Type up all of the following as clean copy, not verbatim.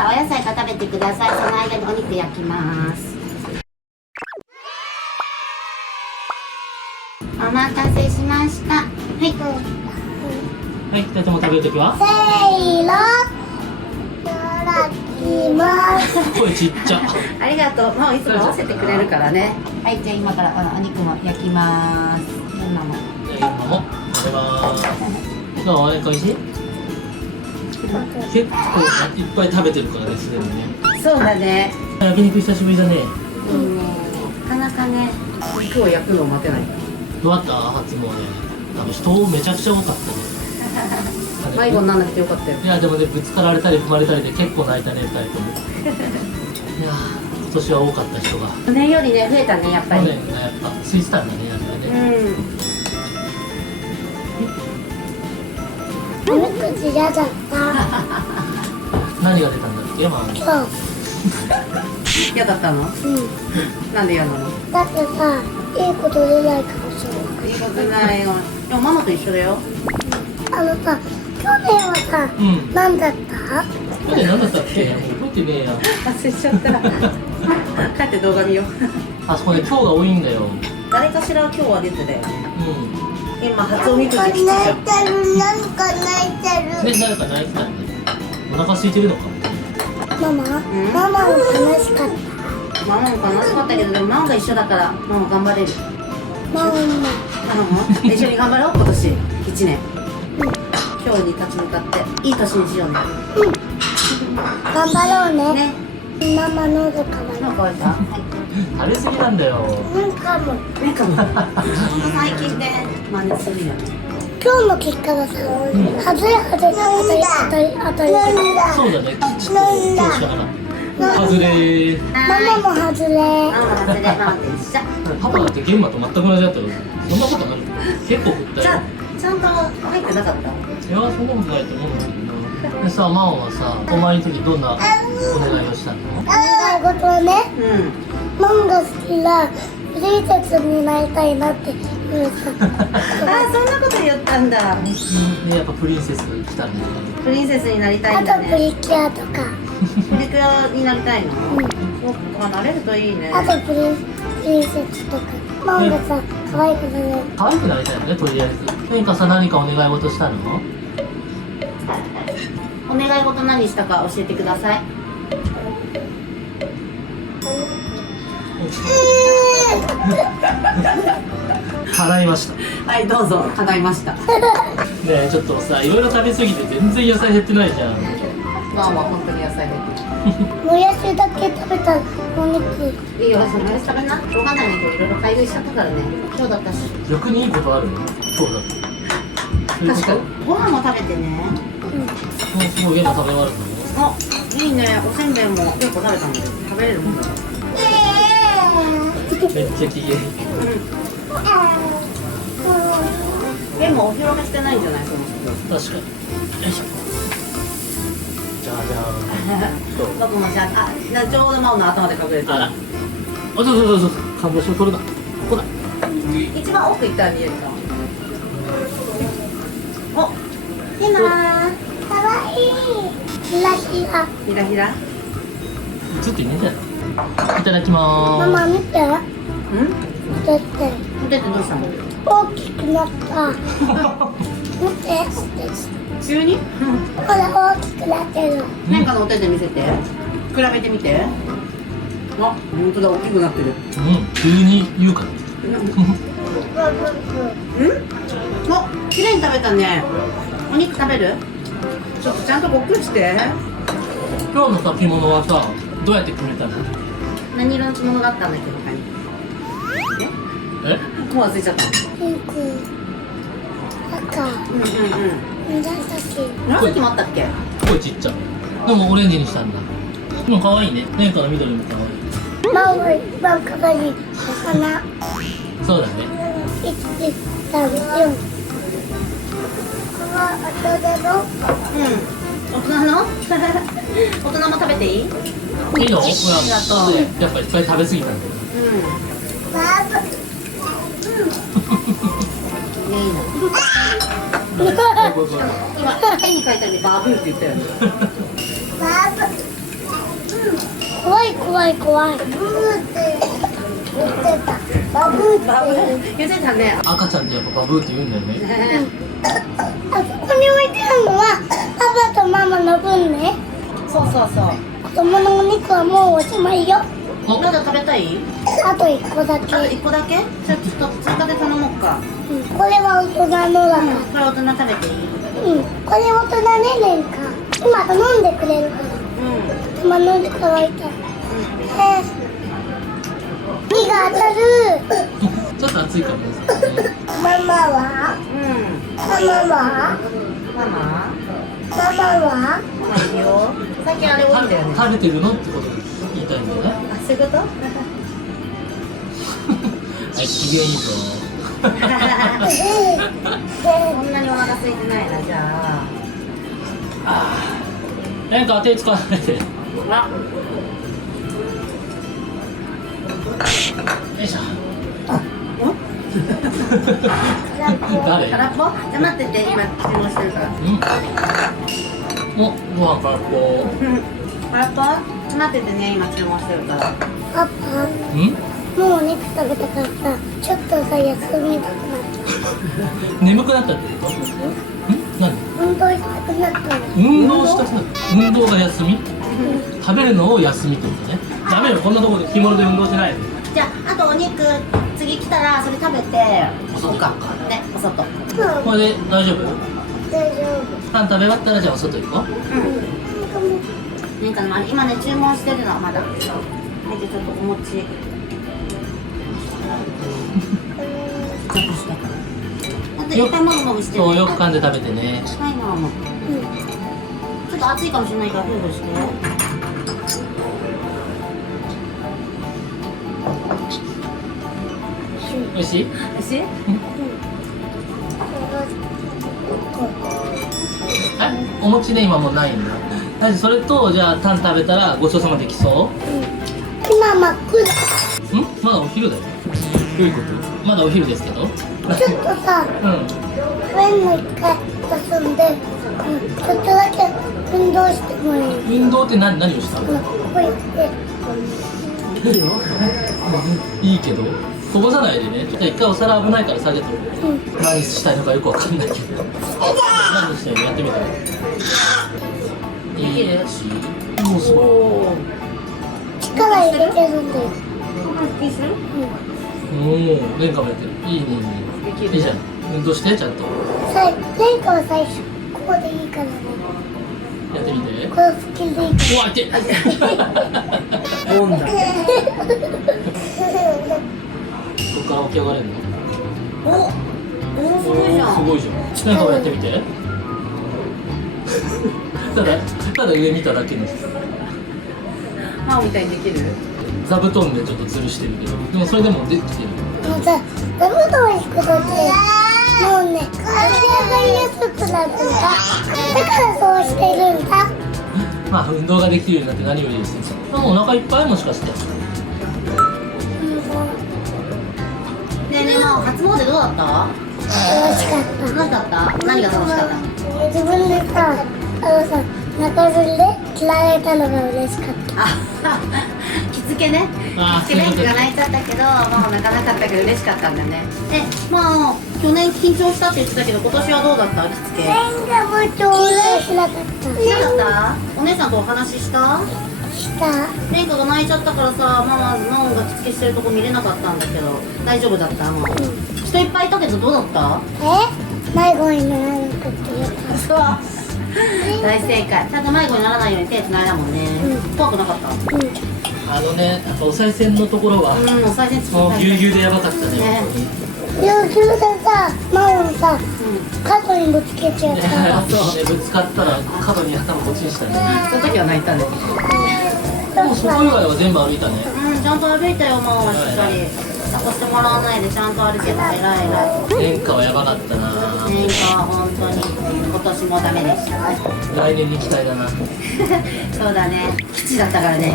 はお野菜から食べてください。その間にお肉焼きます。お待たせしました。はい。はい、二つとも食べるときはせーの、いただきます。声ちっちゃ。ありがとう。もういつも合わせてくれるからね。はい、じゃあ今からこのお肉も焼きます。今も。じゃあ今も食べます。どう？お肉美味しい？結構いっぱい食べてるからね、すでにね。そうだね。焼肉久しぶりだね。なかなかね、肉を焼くのを待てない。どうだった？初詣。多分人めちゃくちゃ多かったね。迷子にならなくてよかったよ。いやでもね、ぶつかられたり踏まれたりで結構泣いたね、二人とも。いやー、今年は多かった人が。去年よりね、増えたね、やっぱり。去年がやっぱ空いてたんだね、やっぱね。おみくじ嫌だった。何が出たんだっけ、まあ。そう。嫌だったの？なんで嫌なの？だってさ、いいこと出ないかもしれない。いいことないよ。でもママと一緒だよ。あのさ、去年はさ、何だった？去年何だったっけ？覚えてねえや。忘れちゃった。帰って動画見よう。あそこね、今日が多いんだよ。誰かしら今日は出てたよね。今初お何かみくじ来て泣いた。てる、何か泣いてる。誰か泣いてたんで。お腹空いてるのか。ママ、ママも楽しかった。ママも楽しかったけど、でもママが一緒だからママ頑張れる。ママも。ママも一緒に頑張ろう、今年1年。今日に立ち向かっていい年にしようね。頑張ろうね。ね。ママ喉乾いた。なんかさ、食べ過ぎなんだよ。なんかも、なんかもう最近ね、真似するよね。今日の結果がさ、外れ当たり当たり当たり。そうだね、ちょっと今日しかなかった。外れー。ママも外れ。ママ外れ、ママと一緒。パパだって玄馬と全く同じだったよ。そんなことなる？結構振ったよ。ちゃんと入ってなかった？いや、そんなことないと思うんだけどな。でさ、マオはさ、お前の時どんなお願いをしたの？お願い事はね、ママが好きなプリンセスになりたいなって言うさ。あ、そんなこと言ったんだ。ね、やっぱプリンセス来たね。プリンセスになりたいあんだね。とプリキュアとか。プリキュアになりたいの？そっか、なれるといいね。あとプリンセスとか。ママがさ、可愛くなる。可愛くなりたいよね、とりあえず。何かさ、何かお願い事したの？お願い事何したか教えてください。叶いました。はい、どうぞ、叶いました。ねえ、ちょっとさ、いろいろ食べ過ぎて全然野菜減ってないじゃん。ママは本当に野菜入ってる。もやしだけ食べたお肉。いいよ、そのやつ食べな。しょうがないね、いろいろ買い食いしちゃったからね。今日だったし。逆にいいことあるの？そうだと。確かに。ご飯も食べてね。もう現場食べ終わるの？あ、いいね。おせんべいも結構食べたんだよ。食べれるもんだから。めっちゃ機嫌いい。でもお披露目してないんじゃない、その人。確かに。よいしょ。じゃあ僕もじゃあ、ちょうどマオの頭で隠れてあら。あ、そう。看護師を取るな。ここだ。一番奥行ったら見えるか。お、ひなー。かわいい。ひらひら。ひらひら。映っていねえんだよ。いただきまマーす。マ見て。だって腕ってどうしたの？大きくなった。見て。急に？ほら大きくなってる。変化のお手で見せて。比べてみて。あ、本当だ、大きくなってる。急に言うから。お、綺麗に食べたね。お肉食べる？ちょっとちゃんとごっくりして。今日のさ、着物はさ、どうやって決めたの？何色の着物があったんだっけ、他に。え？もう忘れちゃった。ピンク。赤。紫。紫もあったっけ？声ちっちゃい。でもオレンジにしたんだ。でも可愛いね。年下の緑も可愛い。ママ一番かわいい。お花。そうだね。1、2、3、4。ここは後での。大人の？大人も食べていい？いいの？ほら、やっぱいっぱい食べ過ぎたんだよ。バブ。いいな。今、絵に描いたようにバーブーって言ったよね。バブ。怖い怖い。ブーって言ってた。バブーってバブ言ってたね。赤ちゃんってやっぱバブーって言うんだよね。ねあそこに置いてあるのはパパとママの分ね。そうそうそう。子供のお肉はもうおしまいよ。お、まだ食べたい？あと1個だけ。あと1個だけ？じゃあちょっと追加で頼もうか。うんこれは大人のだかこれ大人食べていい？ら。うん。これ大人ねねんか。今頼んでくれるから。今飲んで乾いた。火が当たる。ちょっと暑いかもですね。ママは？ママは？ママ？ママは？ママいるよ。最近あれ多いんだよね。食べてるのってこと言いたいんだよね。あ、そういうこと？はい、機嫌いいぞ。そんなにお腹空いてないな、じゃあ。なんか手使わないで。よあ、いしょ。誰？空っぽ？じゃあ待ってて、今注文してるから。お、ご飯空っぽ。空っぽ？待っててね、今注文してるから。パパ。ん？もうお肉食べたからさ、ちょっとさ休みたくなった。眠くなったってこと？ん？何？運動したくなったの。運動したくなる。運動が休み？食べるのを休みってことね。ダメよ、こんなところで日頃で運動してない。じゃあ、あとお肉、次来たらそれ食べて、お外か。ね、お外。これで大丈夫？大丈夫。パン食べ終わったらじゃあお外行こう。なんかね、今ね、注文してるの、まだ。はい、じゃあちょっとお餅。あと、いっぱいもぐもぐしてる。そう、よく噛んで食べてね。はい、ママ。ちょっと熱いかもしれないから、フードして。美味しい？おいしい？お餅ね、今もうないんだ。だってそれと、じゃあタン食べたらごちそうさまできそ今真っ暗。う？まだお昼だよ。どういうこと？まだお昼ですけど。ちょっとさ、うん。食べんの一回休んで、ちょっとだけ運動してもいい？運動って何をしたの？こうやっていいよ。いいけど、こぼさないでね。じゃあ一回お皿危ないから下げて。何したいのかよくわかんないけど。何したいのやってみて。できる？もうすごい。おー。力入れてるんだよ。いいする？おお、レンカもやってる。いいね、いいね。できる。いいじゃん。運動してちゃんと。レンカは最初ここでいいからね。やってみて。このスキルでいいかうわ、いて。オンだ。ら。ここから起き上がれるの？お、すごいじゃん。すごいじゃん。レンカもやってみて。ただ上見ただけのマオみたいにできる？座布団でちょっと吊るしてるけど、でもそれでもできてる。もうさ、座布団引くとき、もうね、足が言いやすくなるんだ。だからそうしてるんだ。まあ運動ができるようになって何よりですね。お腹いっぱいもしかして。ねえねえ、マオ、初詣どうだった？楽しかった。楽しかった？何が楽しかった？自分でさ、中吊りで切られたのが嬉しかった。あ、着付けね。あー着付けメイクが泣いちゃったけど、まあ泣かなかったけど嬉しかったんだね。で、まあ去年緊張したって言ってたけど、今年はどうだった？着付け。レンガも超しなかった。しなかった？お姉さんとお話しした？した。レンカが泣いちゃったからさ、ママが着付けしてるとこ見れなかったんだけど、大丈夫だった？もう人いっぱいいたけどどうだった？迷子にならなくてよかっそう。大正解。ちゃんと迷子にならないように手繋いだもんね。怖くなかった？た。やっぱお賽銭のところは、お賽銭作もうったぎゅうぎゅうでやばかったね。ね。琉球でさ、マオさ、角にぶつけちゃっねた。そうね、ぶつかったら角に頭こっちにしたね。その時は泣いたね。でもそこ以外は全部歩いたね。ちゃんと歩いたよ、ママはしっかり。起こしてもらわないでちゃんと歩けた。偉い偉い。演歌はやばかったな。年間は本当に今年もダメでした。来年に期待だな。そうだね。基地だったからね。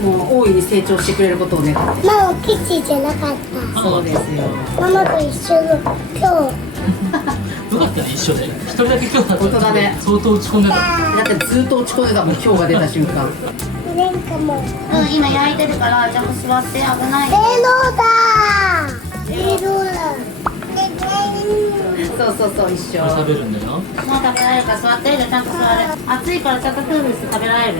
もう大いに成長してくれることを願って。マオ基地じゃなかった。そうですよ。ママと一緒の今よかったね、一緒で。一人だけ今日だったら本当だね相当落ち込んでた。だってずっと落ち込んでたもん、今日が出た瞬間。日れんかも。うん、今焼いてるからちゃんと座って危ない冷凍だ。冷凍だ。そうそうそう、一緒。これ食べるんだよ。もう食べられるから座ってるでちゃんと座る。暑いからちゃんと風味して食べられる。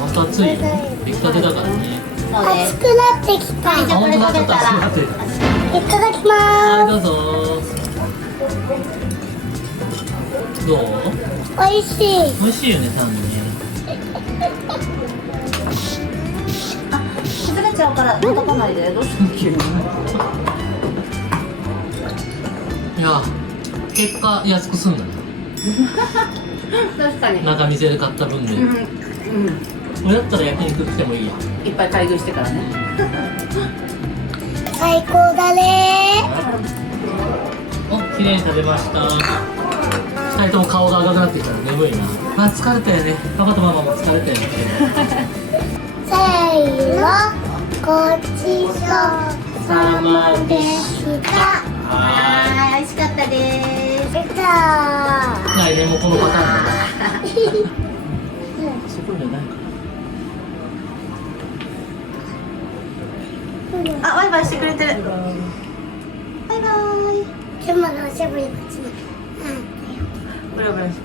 本当暑いよ。出来たてだからね。そうです熱くなってきた。はい、じゃあこれ食べたら。あ本当だちょっと熱くなってるいただきはい、まどうぞ。どう？す。美味しい。美味しいよね、タンね。崩れちゃうから叩かないで。どうしたの急に。いや、結果安くすんだね。確かに。中店で買った分で。うん、うん。俺だったら焼肉来てもいいや。いっぱい買い食いしてからね。最高だね。お、綺麗に食べました。二人とも顔が赤くなってきたら眠いな。あ、疲れたよね。パパとママも疲れたよね。せーの。ごちそうさまでした。はい、美味しかったです。出た。来年もこのパターンだな。そこじゃない。あ、バイバイしてくれてる。バイバイ。今のおしゃべりこっちに。ブラブラして。